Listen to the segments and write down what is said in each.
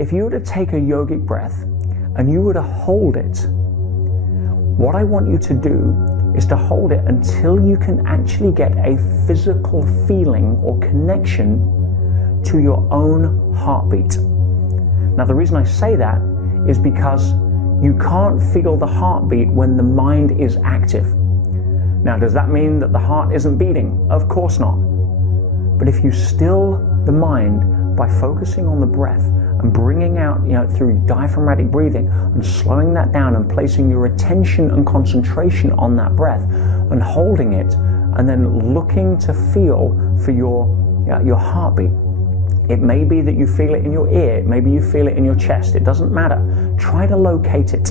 if you were to take a yogic breath and you were to hold it, what I want you to do is to hold it until you can actually get a physical feeling or connection to your own heartbeat. Now, the reason I say that is because you can't feel the heartbeat when the mind is active. Now, does that mean that the heart isn't beating? Of course not. But if you still the mind by focusing on the breath and bringing out, through diaphragmatic breathing and slowing that down and placing your attention and concentration on that breath and holding it and then looking to feel for your heartbeat. It may be that you feel it in your ear, maybe you feel it in your chest, it doesn't matter. Try to locate it.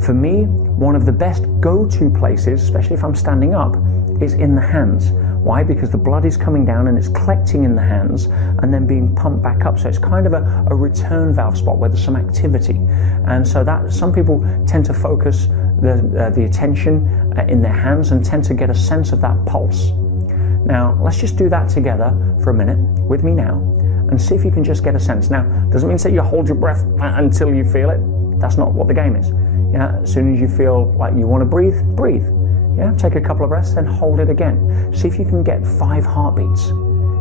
For me, one of the best go-to places, especially if I'm standing up, is in the hands. Why? Because the blood is coming down and it's collecting in the hands and then being pumped back up. So it's kind of a return valve spot where there's some activity. And so that some people tend to focus the attention in their hands and tend to get a sense of that pulse. Now, let's just do that together for a minute with me now and see if you can just get a sense. Now, doesn't mean say you hold your breath until you feel it. That's not what the game is. As soon as you feel like you want to breathe, breathe. Take a couple of breaths, then hold it again. See if you can get 5 heartbeats.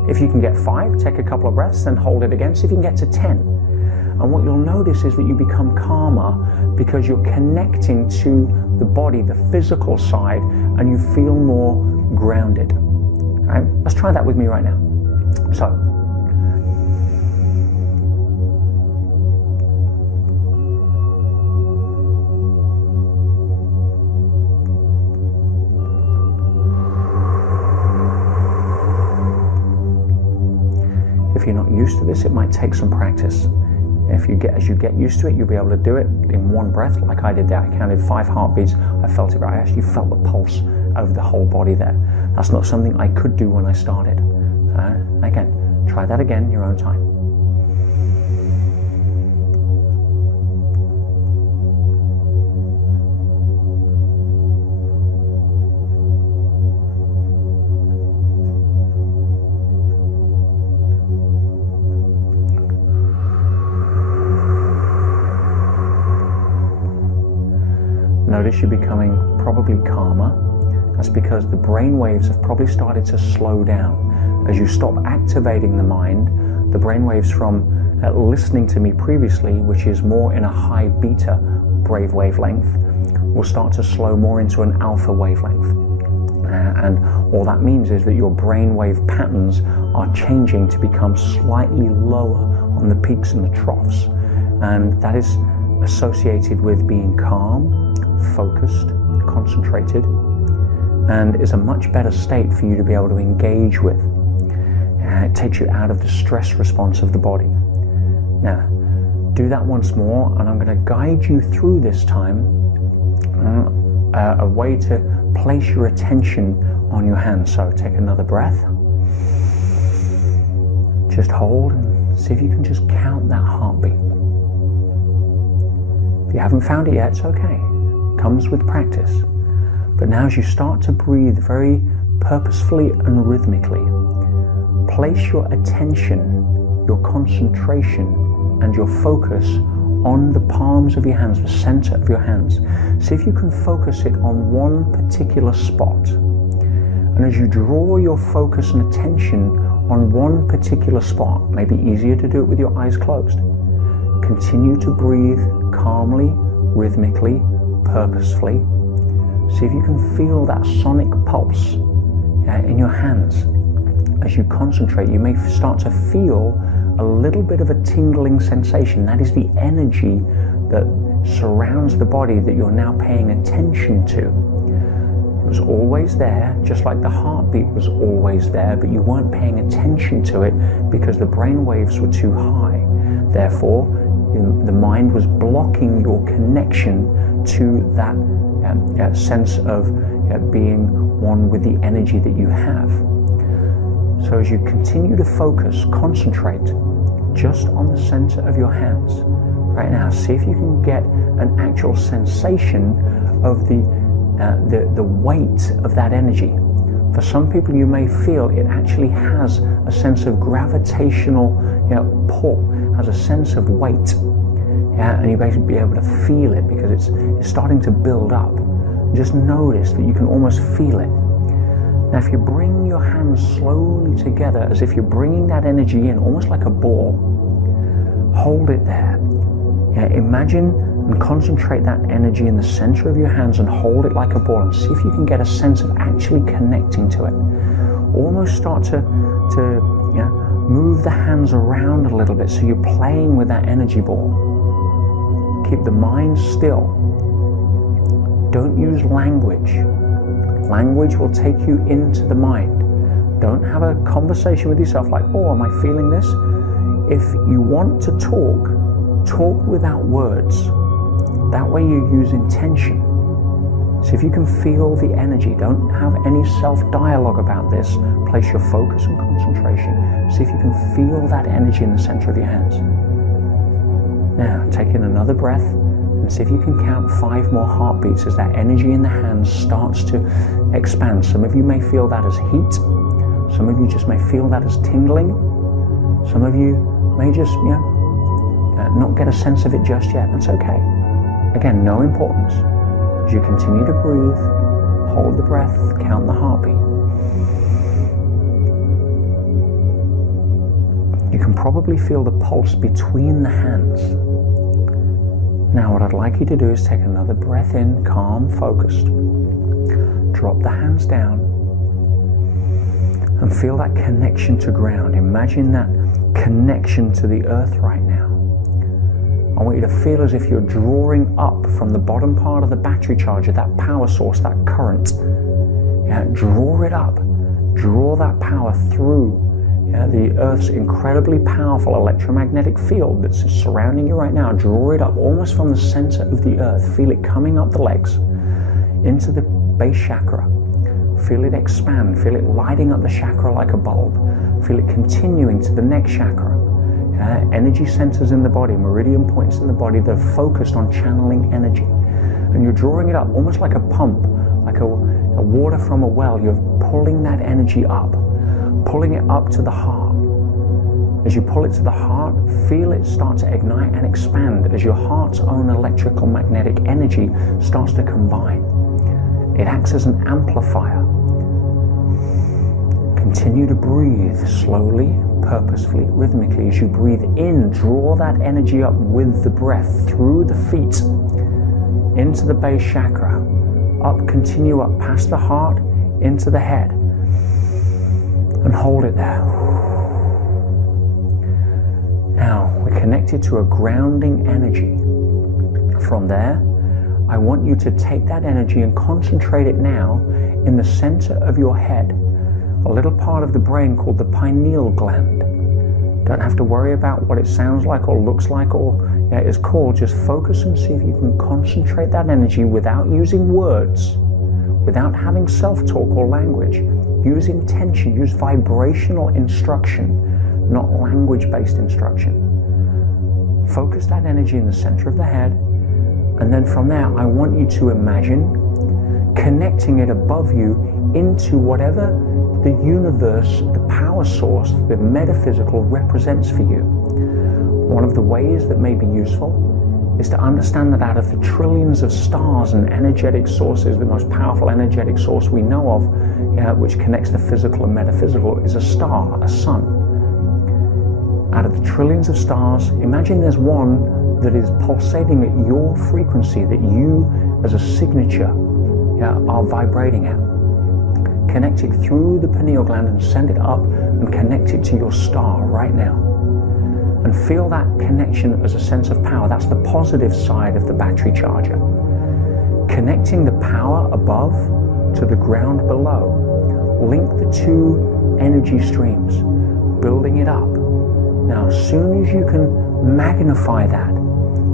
If you can get 5, take a couple of breaths, then hold it again. See if you can get to 10. And what you'll notice is that you become calmer because you're connecting to the body, the physical side, and you feel more grounded. All right, let's try that with me right now. So, if you're not used to this, it might take some practice. As you get used to it, you'll be able to do it in one breath, like I did there. I counted 5 heartbeats. I felt it. I actually felt the pulse over the whole body there. That's not something I could do when I started. Again, try that again in your own time. Notice you're becoming probably calmer. That's because the brain waves have probably started to slow down. As you stop activating the mind, the brain waves from listening to me previously, which is more in a high beta brave wavelength, will start to slow more into an alpha wavelength. And all that means is that your brain wave patterns are changing to become slightly lower on the peaks and the troughs. And that is associated with being calm, focused, concentrated, and is a much better state for you to be able to engage with. It takes you out of the stress response of the body. Now, do that once more, and I'm going to guide you through this time a way to place your attention on your hands. So take another breath. Just hold and see if you can just count that heartbeat. If you haven't found it yet, it's okay. Comes with practice. But now as you start to breathe very purposefully and rhythmically, place your attention, your concentration, and your focus on the palms of your hands, the center of your hands. See if you can focus it on one particular spot. And as you draw your focus and attention on one particular spot, maybe easier to do it with your eyes closed, continue to breathe calmly, rhythmically, purposefully. See if you can feel that sonic pulse in your hands. As you concentrate, you may start to feel a little bit of a tingling sensation. That is the energy that surrounds the body that you're now paying attention to. It was always there, just like the heartbeat was always there, but you weren't paying attention to it because the brain waves were too high. Therefore, the mind was blocking your connection to that sense of being one with the energy that you have. So as you continue to focus, concentrate just on the center of your hands. Right now, see if you can get an actual sensation of the weight of that energy. For some people, you may feel it actually has a sense of gravitational pull, has a sense of weight. And you basically be able to feel it because it's starting to build up. Just notice that you can almost feel it. Now, if you bring your hands slowly together, as if you're bringing that energy in, almost like a ball, hold it there. Imagine and concentrate that energy in the center of your hands and hold it like a ball, and see if you can get a sense of actually connecting to it. Almost start to move the hands around a little bit so you're playing with that energy ball. Keep the mind still. Don't use language. Language will take you into the mind. Don't have a conversation with yourself like, oh, am I feeling this? If you want to talk, talk without words. That way you use intention. So if you can feel the energy, don't have any self-dialogue about this. Place your focus and concentration. See if you can feel that energy in the center of your hands. Now, take in another breath and see if you can count 5 more heartbeats as that energy in the hands starts to expand. Some of you may feel that as heat. Some of you just may feel that as tingling. Some of you may just, not get a sense of it just yet. That's okay. Again, no importance. As you continue to breathe, hold the breath, count the heartbeat. You can probably feel the pulse between the hands. Now, what I'd like you to do is take another breath in, calm, focused. Drop the hands down and feel that connection to ground. Imagine that connection to the earth right now. I want you to feel as if you're drawing up from the bottom part of the battery charger, that power source, that current. Draw it up. Draw that power through the Earth's incredibly powerful electromagnetic field that's surrounding you right now. Draw it up almost from the center of the Earth. Feel it coming up the legs into the base chakra. Feel it expand. Feel it lighting up the chakra like a bulb. Feel it continuing to the next chakra. Energy centers in the body, meridian points in the body that are focused on channeling energy. And you're drawing it up almost like a pump, like a water from a well. You're pulling that energy up, pulling it up to the heart. As you pull it to the heart, feel it start to ignite and expand as your heart's own electrical magnetic energy starts to combine. It acts as an amplifier. Continue to breathe slowly, purposefully, rhythmically. As you breathe in, draw that energy up with the breath through the feet into the base chakra, up, continue up past the heart, into the head, and hold it there. Now, we're connected to a grounding energy. From there, I want you to take that energy and concentrate it now in the center of your head, a little part of the brain called the pineal gland. Don't have to worry about what it sounds like or looks like or is called. Just focus and see if you can concentrate that energy without using words, without having self-talk or language. Use intention, use vibrational instruction, not language-based instruction. Focus that energy in the center of the head, and then from there, I want you to imagine connecting it above you into whatever the universe, the power source, the metaphysical represents for you. One of the ways that may be useful is to understand that out of the trillions of stars and energetic sources, the most powerful energetic source we know of, which connects the physical and metaphysical, is a star, a sun. Out of the trillions of stars, imagine there's one that is pulsating at your frequency, that you as a signature are vibrating at. Connect it through the pineal gland and send it up and connect it to your star right now. And feel that connection as a sense of power. That's the positive side of the battery charger. Connecting the power above to the ground below. Link the two energy streams, building it up. Now, as soon as you can magnify that,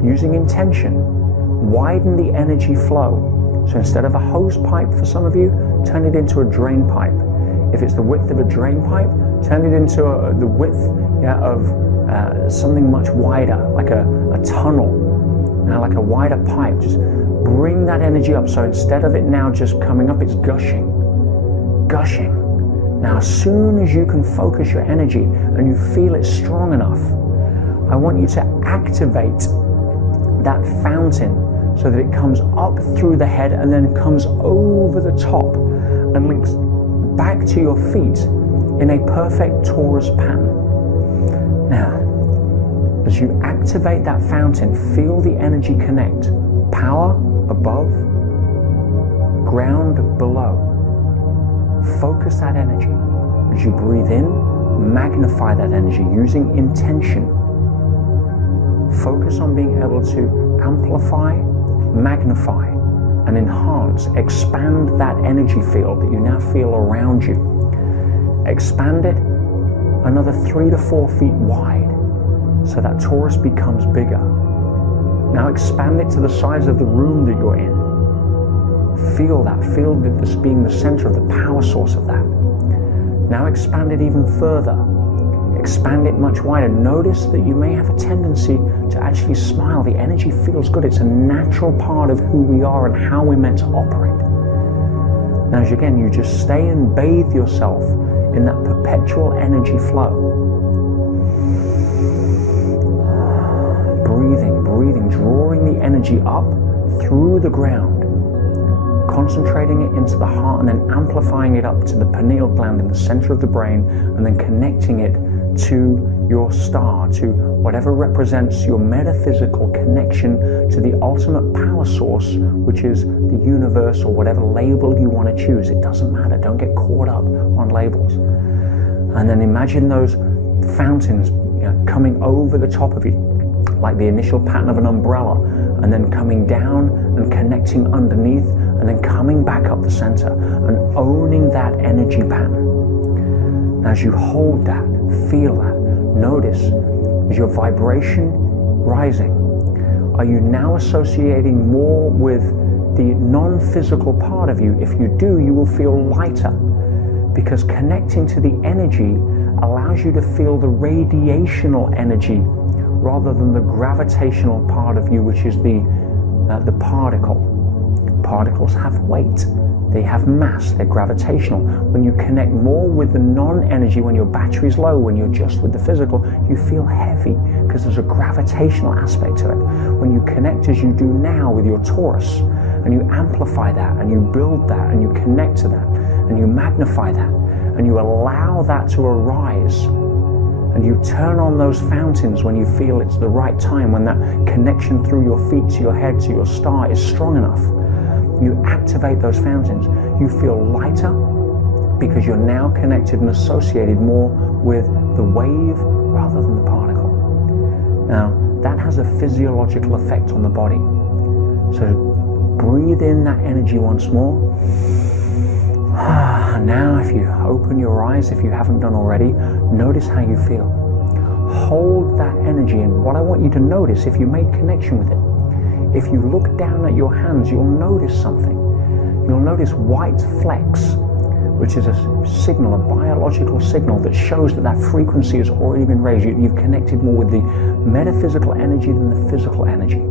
using intention, widen the energy flow. So instead of a hose pipe for some of you, turn it into a drain pipe. If it's the width of a drain pipe, turn it into the width of something much wider, like a tunnel, like a wider pipe. Just bring that energy up. So instead of it now just coming up, it's gushing gushing. Now, as soon as you can focus your energy and you feel it strong enough, I want you to activate that fountain so that it comes up through the head and then comes over the top and links back to your feet in a perfect torus pattern. Now, as you activate that fountain, feel the energy connect. Power above, ground below. Focus that energy. As you breathe in, magnify that energy using intention. Focus on being able to amplify, magnify, and enhance, expand that energy field that you now feel around you. Expand it another 3 to 4 feet wide so that torus becomes bigger. Now expand it to the size of the room that you're in. Feel that, feel this being the center of the power source of that. Now expand it even further. Expand it much wider. Notice that you may have a tendency to actually smile. The energy feels good. It's a natural part of who we are and how we're meant to operate. Now, as again, you just stay and bathe yourself in that perpetual energy flow. Breathing, drawing the energy up through the ground, concentrating it into the heart and then amplifying it up to the pineal gland in the center of the brain, and then connecting it to your star, to whatever represents your metaphysical connection to the ultimate power source, which is the universe, or whatever label you want to choose. It doesn't matter. Don't get caught up on labels. And then imagine those fountains, coming over the top of you, like the initial pattern of an umbrella, and then coming down and connecting underneath, and then coming back up the center and owning that energy pattern. As you hold that, feel that, notice, is your vibration rising? Are you now associating more with the non-physical part of you? If you do, you will feel lighter, because connecting to the energy allows you to feel the radiational energy rather than the gravitational part of you, which is the particle. Particles have weight, they have mass, they're gravitational. When you connect more with the non-energy, when your battery's low, when you're just with the physical, you feel heavy because there's a gravitational aspect to it. When you connect as you do now with your torus, and you amplify that, and you build that, and you connect to that, and you magnify that, and you allow that to arise, and you turn on those fountains when you feel it's the right time, when that connection through your feet to your head to your star is strong enough. You activate those fountains. You feel lighter because you're now connected and associated more with the wave rather than the particle. Now, that has a physiological effect on the body. So breathe in that energy once more. Now, if you open your eyes, if you haven't done already, notice how you feel. Hold that energy, and what I want you to notice, if you made connection with it, if you look down at your hands, you'll notice something. You'll notice white flecks, which is a signal, a biological signal that shows that frequency has already been raised. You've connected more with the metaphysical energy than the physical energy.